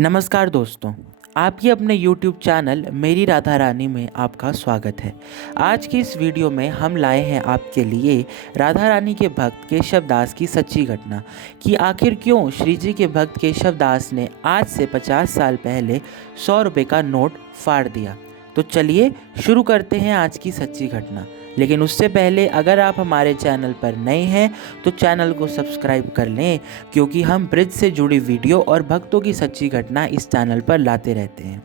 नमस्कार दोस्तों, आपके अपने YouTube चैनल मेरी राधा रानी में आपका स्वागत है। आज की इस वीडियो में हम लाए हैं आपके लिए राधा रानी के भक्त केशव दास की सच्ची घटना कि आखिर क्यों श्री जी के भक्त केशव दास ने आज से 50 साल पहले 100 रुपये का नोट फाड़ दिया। तो चलिए शुरू करते हैं आज की सच्ची घटना। लेकिन उससे पहले अगर आप हमारे चैनल पर नए हैं तो चैनल को सब्सक्राइब कर लें, क्योंकि हम ब्रिज से जुड़ी वीडियो और भक्तों की सच्ची घटना इस चैनल पर लाते रहते हैं।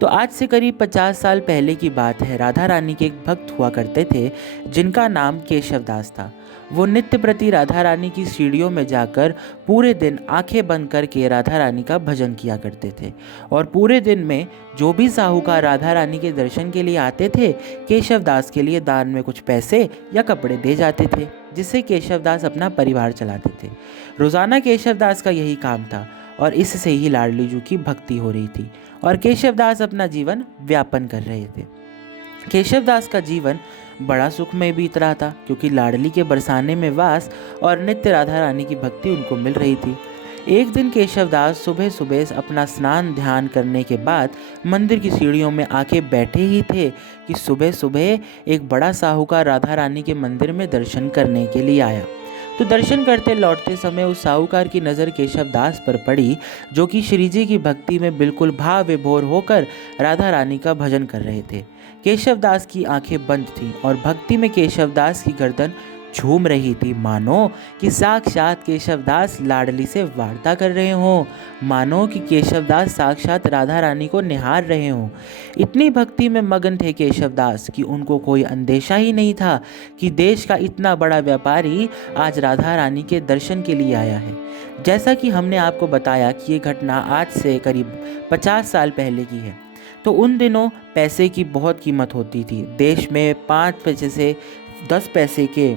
तो आज से करीब 50 साल पहले की बात है। राधा रानी के एक भक्त हुआ करते थे जिनका नाम केशव दास था। वो नित्य प्रति राधा रानी की सीढ़ियों में जाकर पूरे दिन आंखें बंद करके राधा रानी का भजन किया करते थे। और पूरे दिन में जो भी साहूकार राधा रानी के दर्शन के लिए आते थे, केशव दास के लिए दान में कुछ पैसे या कपड़े दे जाते थे, जिससे केशव दास अपना परिवार चलाते थे। रोज़ाना केशव दास का यही काम था और इससे ही लाडली जू की भक्ति हो रही थी और केशव दास अपना जीवन व्यापन कर रहे थे। केशव दास का जीवन बड़ा सुखमय बीत रहा था, क्योंकि लाडली के बरसाने में वास और नित्य राधा रानी की भक्ति उनको मिल रही थी। एक दिन केशव दास सुबह सुबह अपना स्नान ध्यान करने के बाद मंदिर की सीढ़ियों में आके बैठे ही थे कि सुबह सुबह एक बड़ा साहूकार राधा रानी के मंदिर में दर्शन करने के लिए आया। तो दर्शन करते लौटते समय उस साहूकार की नज़र केशव दास पर पड़ी, जो कि श्री जी की भक्ति में बिल्कुल भाव विभोर होकर राधा रानी का भजन कर रहे थे। केशव दास की आंखें बंद थीं और भक्ति में केशव दास की गर्दन झूम रही थी, मानो कि साक्षात केशव दास लाडली से वार्ता कर रहे हों, मानो कि केशव दास साक्षात राधा रानी को निहार रहे हों। इतनी भक्ति में मगन थे केशव दास कि उनको कोई अंदेशा ही नहीं था कि देश का इतना बड़ा व्यापारी आज राधा रानी के दर्शन के लिए आया है। जैसा कि हमने आपको बताया कि ये घटना आज से करीब 50 साल पहले की है। तो उन दिनों पैसे की बहुत कीमत होती थी। देश में 5 पैसे से 10 पैसे के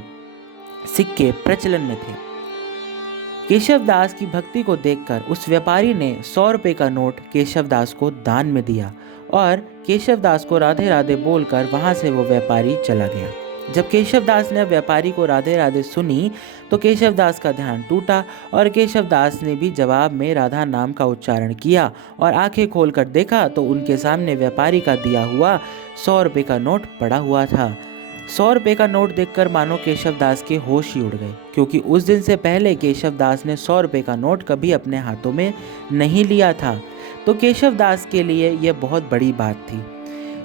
सिक्के प्रचलन में थे। केशव दास की भक्ति को देखकर उस व्यापारी ने 100 रुपये का नोट केशव दास को दान में दिया और केशव दास को राधे राधे बोलकर वहां से वो व्यापारी चला गया। जब केशव दास ने व्यापारी को राधे राधे सुनी तो केशव दास का ध्यान टूटा और केशव दास ने भी जवाब में राधा नाम का उच्चारण किया और आंखें खोलकर देखा तो उनके सामने व्यापारी का दिया हुआ 100 रुपये का नोट पड़ा हुआ था। 100 रुपये का नोट देखकर मानो केशव दास के होश ही उड़ गए, क्योंकि उस दिन से पहले केशव दास ने 100 रुपये का नोट कभी अपने हाथों में नहीं लिया था। तो केशव दास के लिए यह बहुत बड़ी बात थी।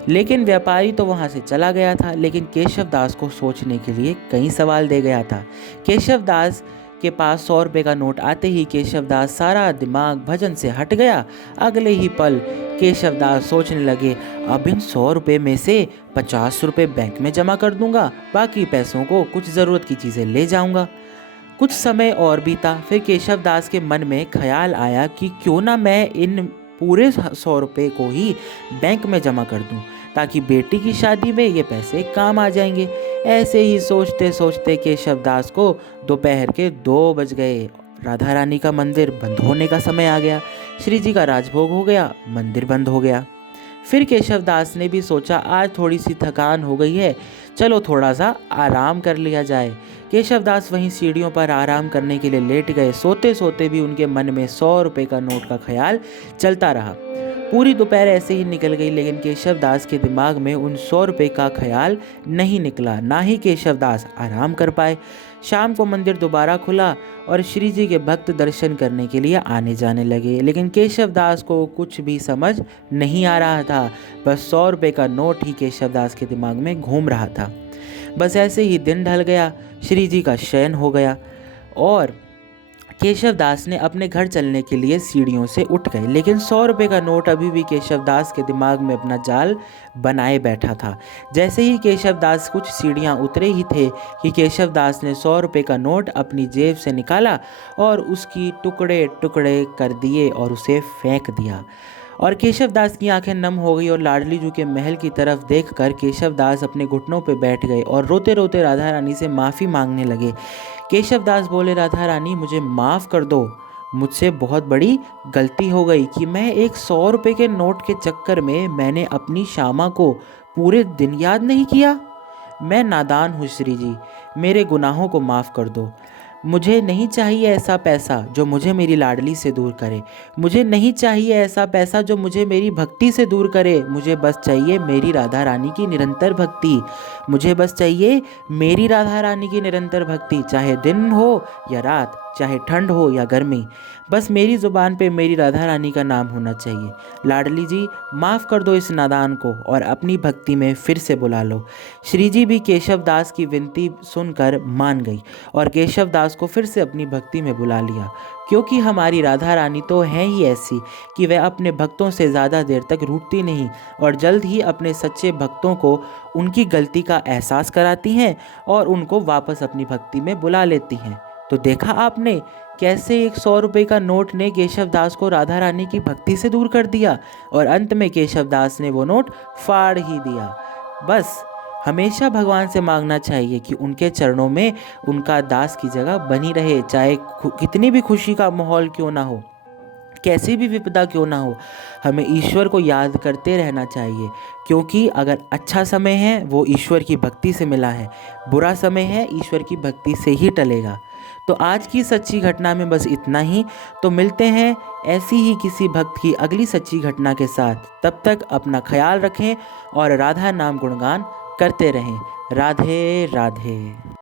लेकिन व्यापारी तो वहां से चला गया था, लेकिन केशव दास को सोचने के लिए कई सवाल दे गया था। केशव दास के पास 100 रुपये का नोट आते ही केशव दास सारा दिमाग भजन से हट गया। अगले ही पल केशव दास सोचने लगे, अब इन 100 रुपये में से 50 रुपये बैंक में जमा कर दूंगा, बाकी पैसों को कुछ ज़रूरत की चीज़ें ले जाऊंगा। कुछ समय और बीता, फिर केशव दास के मन में ख्याल आया कि क्यों ना मैं इन पूरे 100 रुपये को ही बैंक में जमा कर दूं, ताकि बेटी की शादी में ये पैसे काम आ जाएंगे। ऐसे ही सोचते सोचते केशव दास को दोपहर के 2 बज गए। राधा रानी का मंदिर बंद होने का समय आ गया। श्री जी का राजभोग हो गया, मंदिर बंद हो गया। फिर केशव दास ने भी सोचा, आज थोड़ी सी थकान हो गई है, चलो थोड़ा सा आराम कर लिया जाए। केशव दास वहीं सीढ़ियों पर आराम करने के लिए लेट गए। सोते सोते भी उनके मन में 100 रुपये का नोट का ख्याल चलता रहा। पूरी दोपहर ऐसे ही निकल गई, लेकिन केशव दास के दिमाग में उन 100 रुपये का ख्याल नहीं निकला, ना ही केशव दास आराम कर पाए। शाम को मंदिर दोबारा खुला और श्री जी के भक्त दर्शन करने के लिए आने जाने लगे, लेकिन केशव दास को कुछ भी समझ नहीं आ रहा था। बस 100 रुपये का नोट ही केशव दास के दिमाग में घूम रहा था। बस ऐसे ही दिन ढल गया, श्री जी का शयन हो गया और केशव दास ने अपने घर चलने के लिए सीढ़ियों से उठ गए, लेकिन 100 रुपये का नोट अभी भी केशव दास के दिमाग में अपना जाल बनाए बैठा था। जैसे ही केशव दास कुछ सीढ़ियां उतरे ही थे कि केशव दास ने 100 रुपये का नोट अपनी जेब से निकाला और उसकी टुकड़े टुकड़े कर दिए और उसे फेंक दिया। और केशव दास की आंखें नम हो गई और लाडली जू के महल की तरफ देखकर केशव दास अपने घुटनों पर बैठ गए और रोते रोते राधा रानी से माफ़ी मांगने लगे। केशव दास बोले, राधा रानी मुझे माफ़ कर दो, मुझसे बहुत बड़ी गलती हो गई कि मैं एक 100 रुपये के नोट के चक्कर में मैंने अपनी श्यामा को पूरे दिन याद नहीं किया। मैं नादान हूँ श्री जी, मेरे गुनाहों को माफ़ कर दो। मुझे नहीं चाहिए ऐसा पैसा जो मुझे मेरी लाडली से दूर करे। मुझे नहीं चाहिए ऐसा पैसा जो मुझे मेरी भक्ति से दूर करे। मुझे बस चाहिए मेरी राधा रानी की निरंतर भक्ति। मुझे बस चाहिए मेरी राधा रानी की निरंतर भक्ति, चाहे दिन हो या रात, चाहे ठंड हो या गर्मी। बस मेरी ज़ुबान पे मेरी राधा रानी का नाम होना चाहिए। लाडली जी, माफ़ कर दो इस नादान को और अपनी भक्ति में फिर से बुला लो। श्री जी भी केशव दास की विनती सुनकर मान गई और केशव दास को फिर से अपनी भक्ति में बुला लिया, क्योंकि हमारी राधा रानी तो है ही ऐसी कि वह अपने भक्तों से ज़्यादा देर तक रूठती नहीं और जल्द ही अपने सच्चे भक्तों को उनकी गलती का एहसास कराती हैं और उनको वापस अपनी भक्ति में बुला लेती हैं। तो देखा आपने कैसे एक 100 रुपये का नोट ने केशव दास को राधा रानी की भक्ति से दूर कर दिया और अंत में केशव दास ने वो नोट फाड़ ही दिया। बस हमेशा भगवान से मांगना चाहिए कि उनके चरणों में उनका दास की जगह बनी रहे, चाहे कितनी भी खुशी का माहौल क्यों ना हो, कैसी भी विपदा क्यों ना हो। हमें ईश्वर को याद करते रहना चाहिए, क्योंकि अगर अच्छा समय है वो ईश्वर की भक्ति से मिला है, बुरा समय है ईश्वर की भक्ति से ही टलेगा। तो आज की सच्ची घटना में बस इतना ही। तो मिलते हैं ऐसी ही किसी भक्त की अगली सच्ची घटना के साथ। तब तक अपना ख्याल रखें और राधा नाम गुणगान करते रहें। राधे राधे।